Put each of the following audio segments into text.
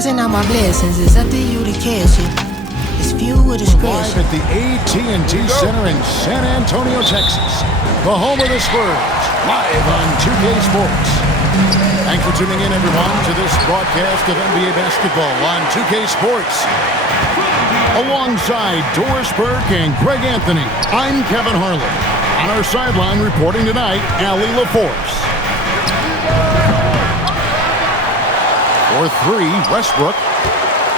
Passing out my blessings, it's up to you to cash it. It's fuel with discretion. Live at the AT&T Center in San Antonio, Texas, the home of the Spurs, live on 2K Sports. Thanks for tuning in, everyone, to this broadcast of NBA basketball on 2K Sports. Alongside Doris Burke and Greg Anthony, I'm Kevin Harlan. On our sideline reporting tonight, Allie LaForce. For three, Westbrook.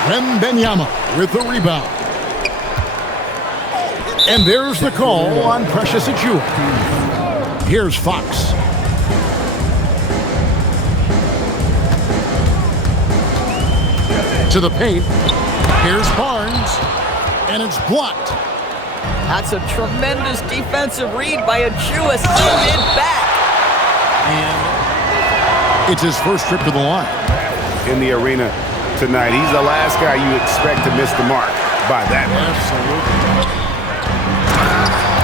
Wembanyama with the rebound. And there's the call on Precious Achiuwa. Here's Fox. To the paint. Here's Barnes. And it's blocked. That's a tremendous defensive read by Achiuwa. Send it back. And it's his first trip to the line. In the arena tonight. He's the last guy you expect to miss the mark by that much. Absolutely.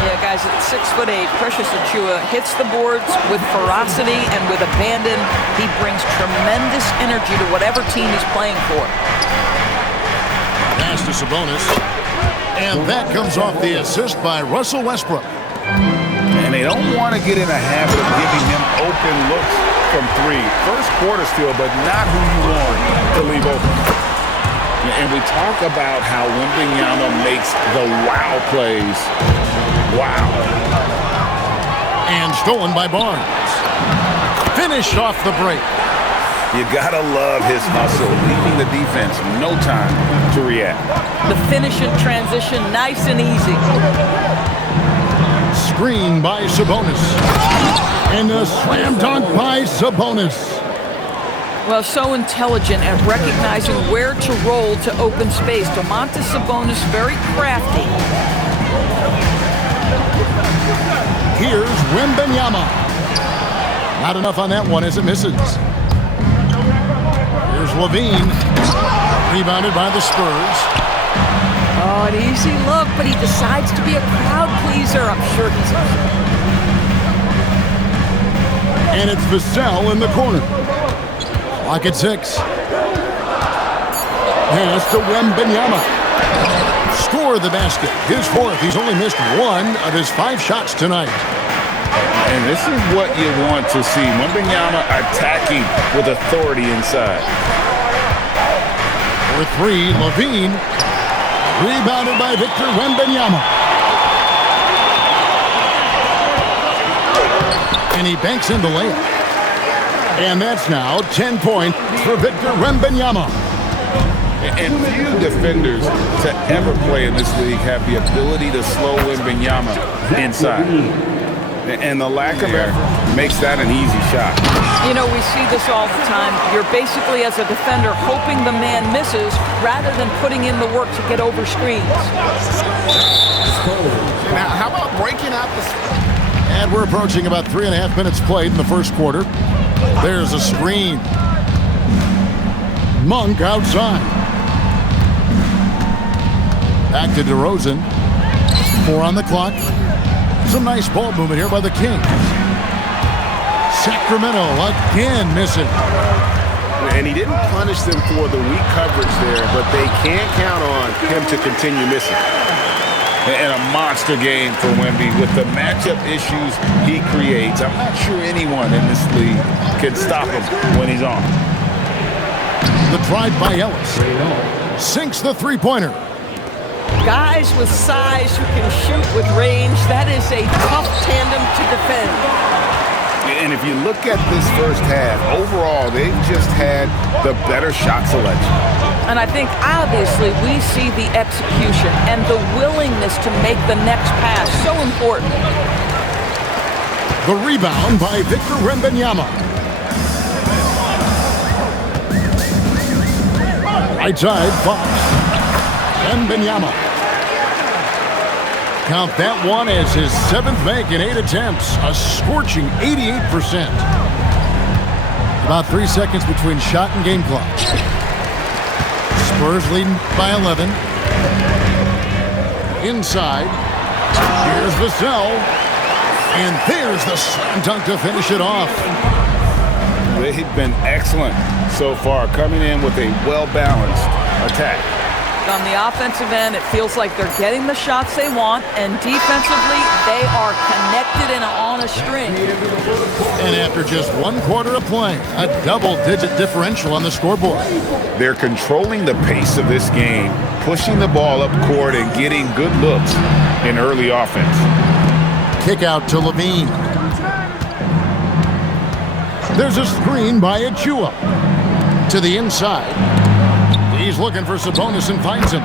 Yeah, guys, at 6'8", Precious Achiuwa hits the boards with ferocity and with abandon. He brings tremendous energy to whatever team he's playing for. Pass to Sabonis. And that comes off the assist by Russell Westbrook. And they don't want to get in a habit of giving him open looks from three. First quarter still, but not who you want to leave open. And we talk about how Wembanyama makes the wow plays. Wow. And stolen by Barnes. Finished off the break. You gotta love his hustle, leaving the defense no time to react. The finish in transition, nice and easy. Screen by Sabonis. And a slam dunk by Sabonis. Well, so intelligent at recognizing where to roll to open space. Domantas Sabonis, very crafty. Here's Wembanyama. Not enough on that one as it misses. Here's Levine. Rebounded by the Spurs. Oh, an easy look, but he decides to be a crowd pleaser. I'm sure he's upset. And it's Vassell in the corner. Clock at 6. Pass to Wembanyama. Score the basket. His fourth. He's only missed one of his 5 shots tonight. And this is what you want to see. Wembanyama attacking with authority inside. For 3, Levine. Rebounded by Victor Wembanyama. And he banks in the layup. And that's now 10 points for Victor Wembanyama. And few defenders to ever play in this league have the ability to slow Wembanyama inside. And the lack of effort makes that an easy shot. You know, we see this all the time. You're basically, as a defender, hoping the man misses rather than putting in the work to get over screens. Now, how about breaking out the... And we're approaching about 3.5 minutes played in the first quarter. There's a screen. Monk outside. Back to DeRozan. 4 on the clock. Some nice ball movement here by the Kings. Sacramento again missing. And he didn't punish them for the weak coverage there, but they can't count on him to continue missing. And a monster game for Wemby with the matchup issues he creates. I'm not sure anyone in this league can stop him when he's on. The drive by Ellis. Sinks the three-pointer. Guys with size who can shoot with range, that is a tough tandem to defend. And if you look at this first half, overall, they've just had the better shot selection. And I think, obviously, we see the execution and the willingness to make the next pass so important. The rebound by Victor Wembanyama. Right side, Fox. Wembanyama. Count that one as his 7th make in 8 attempts. A scorching 88%. About 3 seconds between shot and game clock. Spurs leading by 11. Inside. Here's Vassell. And there's the slam dunk to finish it off. They've been excellent so far, coming in with a well-balanced attack. On the offensive end, it feels like they're getting the shots they want, and defensively, they are connected and on a string. And after just 1 quarter of play, a double-digit differential on the scoreboard. They're controlling the pace of this game, pushing the ball up court and getting good looks in early offense. Kick out to Levine. There's a screen by Achua. To the inside. He's looking for Sabonis and finds him.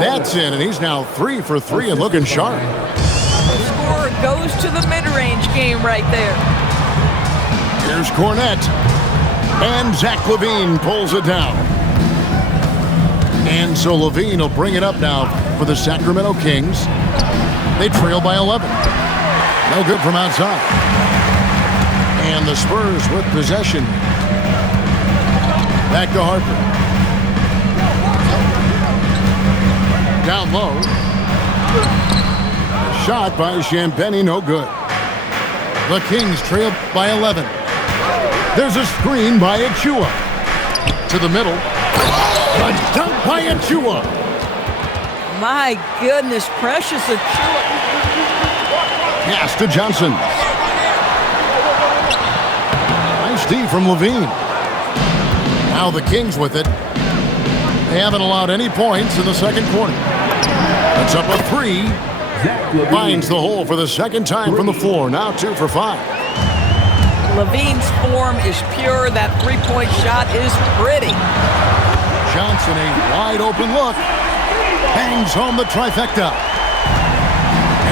That's in, and he's now 3 for 3 and looking sharp. The score goes to the mid-range game right there. Here's Cornette. And Zach LaVine pulls it down. And so LaVine will bring it up now for the Sacramento Kings. They trail by 11. No good from outside. And the Spurs with possession. Back to Harper. Down low. Shot by Champagnie, no good. The Kings trail by 11. There's a screen by Achua. To the middle. A dunk by Achua. My goodness, Precious Achua. Pass to Johnson. Nice D from Levine. Now the Kings with it. They haven't allowed any points in the second quarter. It's up a 3. Finds the hole for the second time from the floor. Now 2 for 5. Levine's form is pure. That three-point shot is pretty. Johnson, a wide open look. Bangs home the trifecta.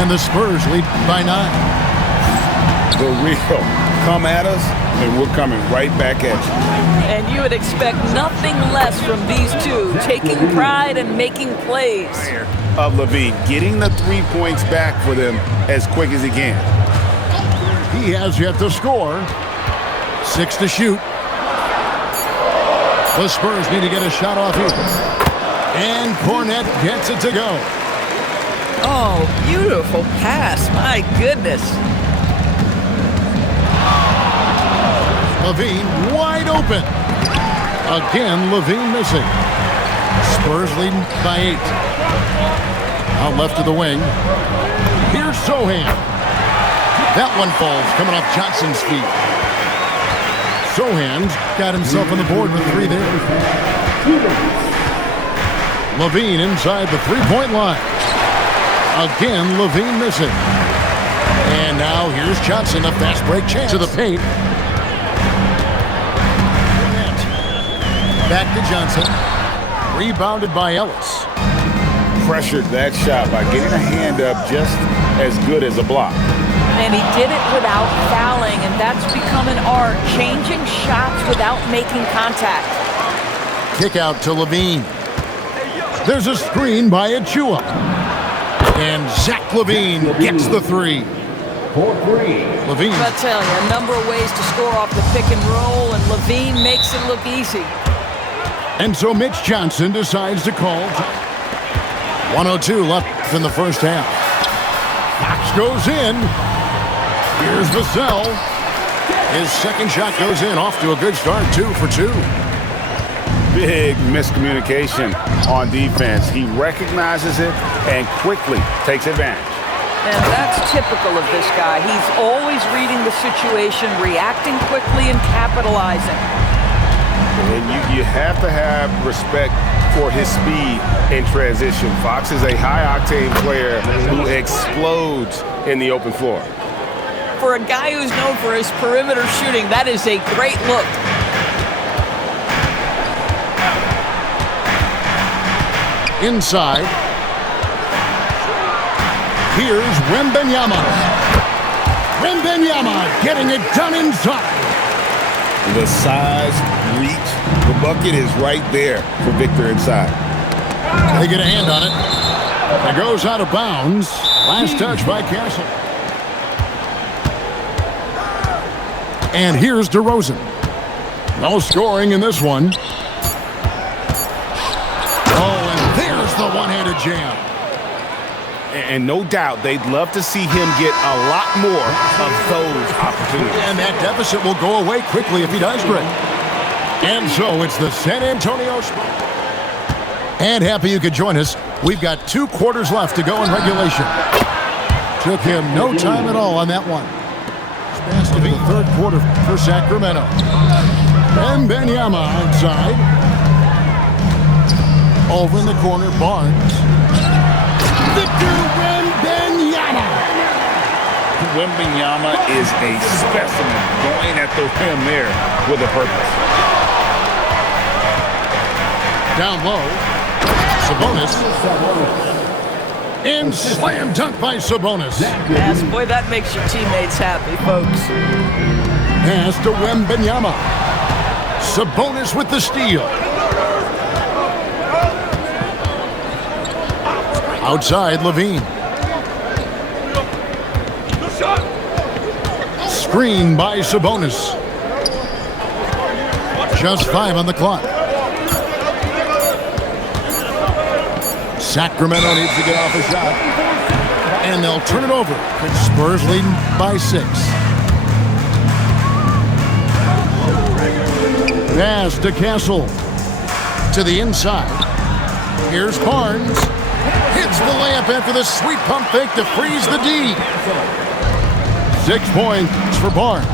And the Spurs lead by 9. The real come at us, and we're coming right back at you. And you would expect nothing less from these two, taking pride and making plays. Of Levine, getting the 3 points back for them as quick as he can. He has yet to score. 6 to shoot. The Spurs need to get a shot off here. And Cornette gets it to go. Oh, beautiful pass. My goodness. Levine wide open. Again, Levine missing. Spurs leading by 8. Out left of the wing. Here's Sohan. That one falls coming off Johnson's feet. Sohan's got himself on the board with 3 there. Levine inside the 3-point line. Again, Levine missing. And now here's Johnson, a fast break chance to the paint. Back to Johnson. Rebounded by Ellis. Pressured that shot by getting a hand up just as good as a block. And he did it without fouling, and that's become an art, changing shots without making contact. Kick out to Levine. There's a screen by Achua. And Zach LaVine gets the 3. Levine. I'll tell you, a number of ways to score off the pick and roll, and Levine makes it look easy. And so Mitch Johnson decides to call. 1:02 left in the first half. Fox goes in. Here's Vassell. His second shot goes in, off to a good start, 2 for 2. Big miscommunication on defense. He recognizes it and quickly takes advantage. And that's typical of this guy. He's always reading the situation, reacting quickly, and capitalizing. And you have to have respect for his speed in transition. Fox is a high-octane player who explodes in the open floor. For a guy who's known for his perimeter shooting, that is a great look. Inside. Here's Wembanyama. Wembanyama getting it done inside. The size, reach, the bucket is right there for Victor inside. They get a hand on it. It goes out of bounds. Last touch by Castle. And here's DeRozan. No scoring in this one. Oh, and there's the one-handed jam. And no doubt they'd love to see him get a lot more of those opportunities. And that deficit will go away quickly if he does, Greg. And so it's the San Antonio Spurs. And happy you could join us. We've got 2 quarters left to go in regulation. Took him no time at all on that one. Pass to the third quarter for Sacramento. And Wembanyama outside. Over in the corner, Barnes. Victor Wembanyama. Wembanyama is a specimen going at the rim there with a purpose. Down low. Sabonis. And slam dunk by Sabonis. Yes, boy, that makes your teammates happy, folks. Pass to Wembanyama. Sabonis with the steal. Outside, Levine. Screen by Sabonis. Just 5 on the clock. Sacramento needs to get off a shot. And they'll turn it over. Spurs leading by 6. Pass to Castle. To the inside. Here's Barnes. Hits the layup after the sweet pump fake to freeze the D. 6 points for Barnes.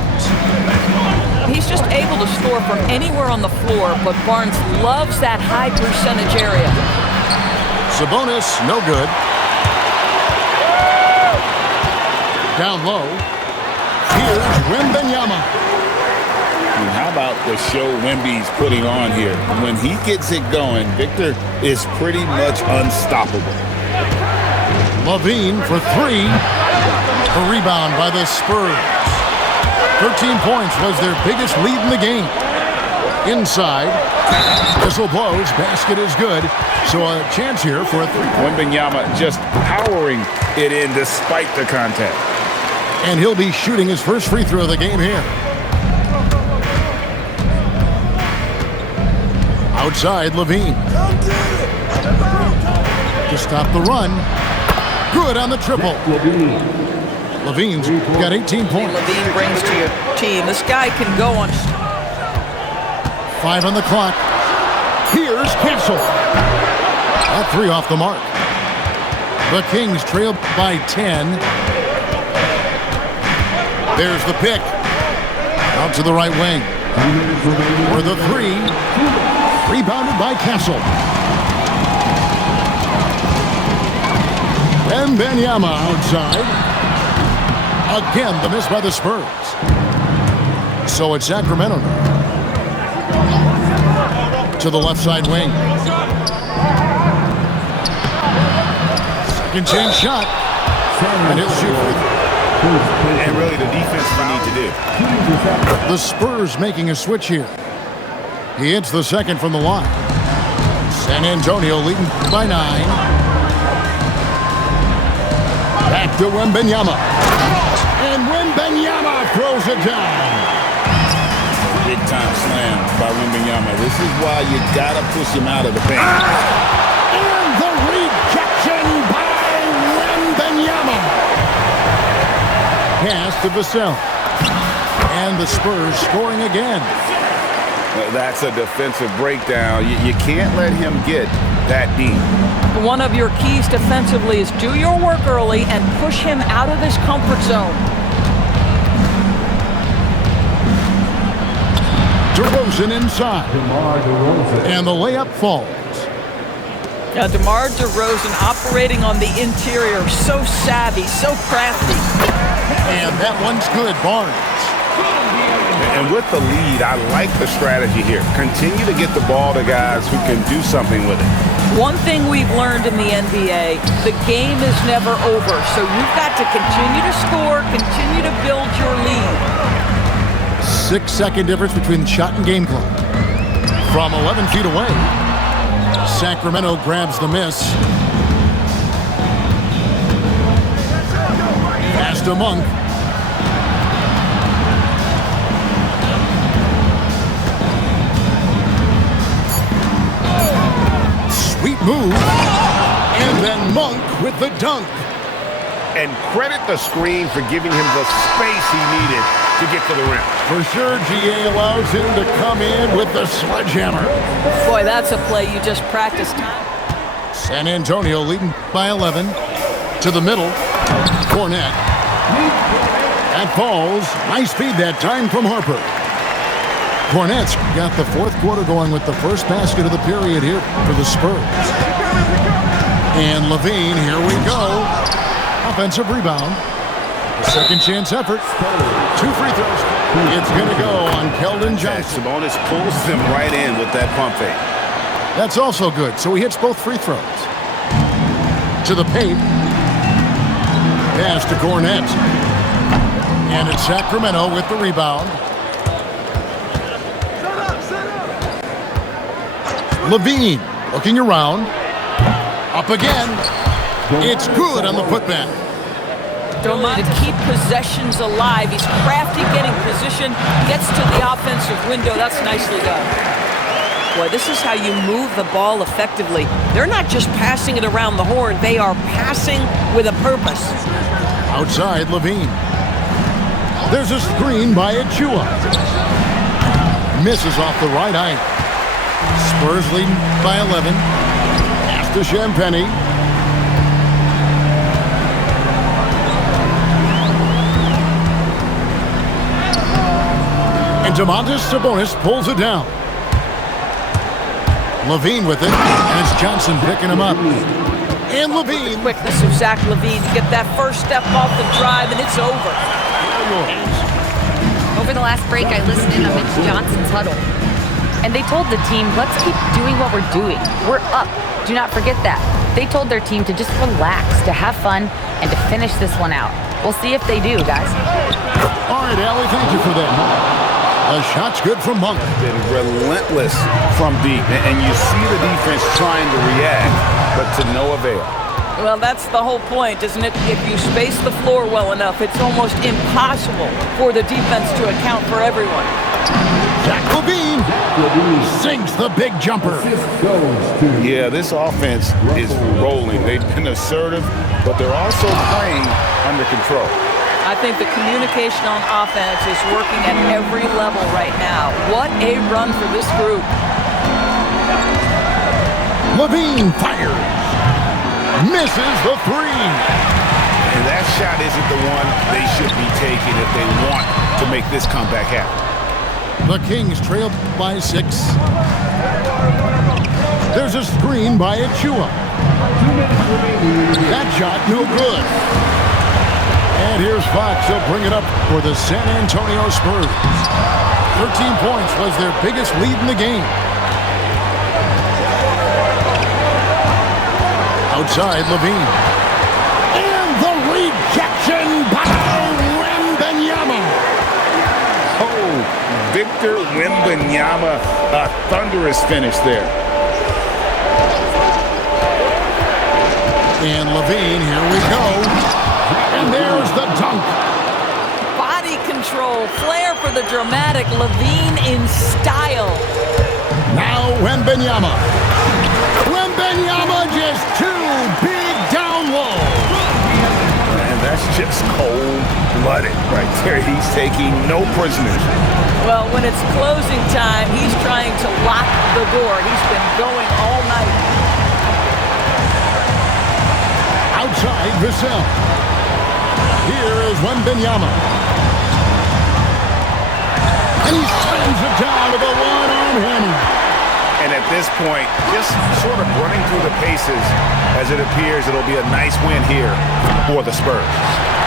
He's just able to score from anywhere on the floor, but Barnes loves that high percentage area. Sabonis, no good. Down low. Here's Wembanyama. And how about the show Wemby's putting on here? When he gets it going, Victor is pretty much unstoppable. Levine for 3. A rebound by the Spurs. 13 points was their biggest lead in the game. Inside. Whistle blows. Basket is good. So a chance here for a 3-point. Wembanyama just powering it in despite the contact. And he'll be shooting his first free throw of the game here. Outside, Levine. To stop the run. Good on the triple. Levine's got 18 points. Levine brings to your team. This guy can go on. 5 on the clock. Here's Castle. That 3 off the mark. The Kings trail by 10. There's the pick. Out to the right wing. For the 3. Rebounded by Castle. And Wembanyama outside. Again, the miss by the Spurs. So it's Sacramento now. To the left side wing. Second chance shot. And he'll shoot. And really the defense we need to do. The Spurs making a switch here. He hits the second from the line. San Antonio leading by 9. Back to Wembanyama. And Wembanyama throws it down. Big time slam by Wembanyama. This is why you gotta push him out of the paint. And the rejection by Wembanyama. Pass to Vassell. And the Spurs scoring again. That's a defensive breakdown. You can't let him get that deep. One of your keys defensively is do your work early and push him out of his comfort zone. DeRozan inside. And the layup falls. Now, DeMar DeRozan operating on the interior. So savvy, so crafty. And that one's good, Barnes. And with the lead, I like the strategy here. Continue to get the ball to guys who can do something with it. One thing we've learned in the NBA, the game is never over. So you've got to continue to score, continue to build your lead. 6-second difference between shot and game clock. From 11 feet away, Sacramento grabs the miss. Pass to Monk. Sweet move. And then Monk with the dunk. And credit the screen for giving him the space he needed to get to the rim. For sure, GA allows him to come in with the sledgehammer. Boy, that's a play you just practiced. San Antonio leading by 11. To the middle. Cornette. That falls. Nice feed that time from Harper. Cornette's got the fourth quarter going with the first basket of the period here for the Spurs. And Levine, here we go. Offensive rebound. A second chance effort. 2 free throws. It's going to go on Keldon Johnson. Sabonis pulls him right in with that pump fake. That's also good. So he hits both free throws. To the paint. Pass to Cornette. And it's Sacramento with the rebound. Levine looking around. Up again. It's good on the putback. To keep possessions alive. He's crafty getting position, gets to the offensive window. That's nicely done. Boy, this is how you move the ball effectively. They're not just passing it around the horn. They are passing with a purpose. Outside, Levine. There's a screen by Achua. Misses off the right eye. Spurs leading by 11. Pass to Champagny. And Domantas Sabonis pulls it down. Levine with it, and it's Johnson picking him up. And Levine. Quickness of Zach Levine to get that first step off the drive, and it's over. Over the last break, I listened in on Mitch Johnson's huddle. And they told the team, let's keep doing what we're doing. We're up. Do not forget that. They told their team to just relax, to have fun, and to finish this one out. We'll see if they do, guys. All right, Allie, thank you for that. The shot's good from Monk. Been relentless from deep. And you see the defense trying to react, but to no avail. Well, that's the whole point, isn't it? If you space the floor well enough, it's almost impossible for the defense to account for everyone. Zach Levine sinks the big jumper. Yeah, this offense is rolling. They've been assertive, but they're also playing under control. I think the communication on offense is working at every level right now. What a run for this group. Levine fires. Misses the three. And that shot isn't the one they should be taking if they want to make this comeback happen. The Kings trail by 6. There's a screen by Achua. That shot no good. And here's Fox. He'll bring it up for the San Antonio Spurs. 13 points was their biggest lead in the game. Outside, Levine. And the rejection by Wembanyama. Oh, Victor Wembanyama, a thunderous finish there. And Levine, here we go. And there's the dunk. Body control, flair for the dramatic. Levine in style. Now Wembanyama. Wembanyama just too big down low. And that's just cold-blooded right there. He's taking no prisoners. Well, when it's closing time, he's trying to lock the door. He's been going all night. Outside, Vassell. Here is Wembanyama. And he slams it down with a one-arm hammer. And at this point, just sort of running through the paces as it appears it'll be a nice win here for the Spurs.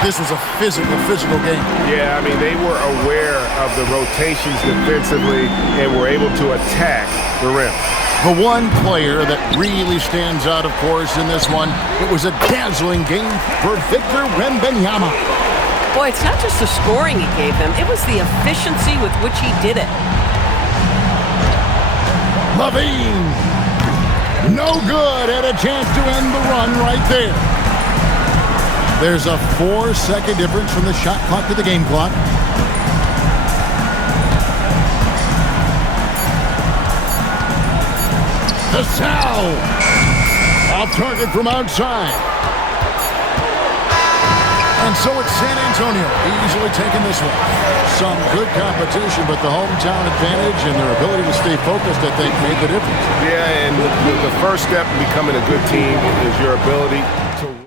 This was a physical game. Yeah, I mean, they were aware of the rotations defensively and were able to attack the rim. The one player that really stands out, of course, in this one, it was a dazzling game for Victor Wembanyama. Boy, it's not just the scoring he gave them. It was the efficiency with which he did it. Levine. No good. Had a chance to end the run right there. There's a 4-second difference from the shot clock to the game clock. Vassell. Off target from outside. And so it's San Antonio easily taking this one. Some good competition, but the hometown advantage and their ability to stay focused, I think, made the difference. Yeah, and the first step in becoming a good team is your ability to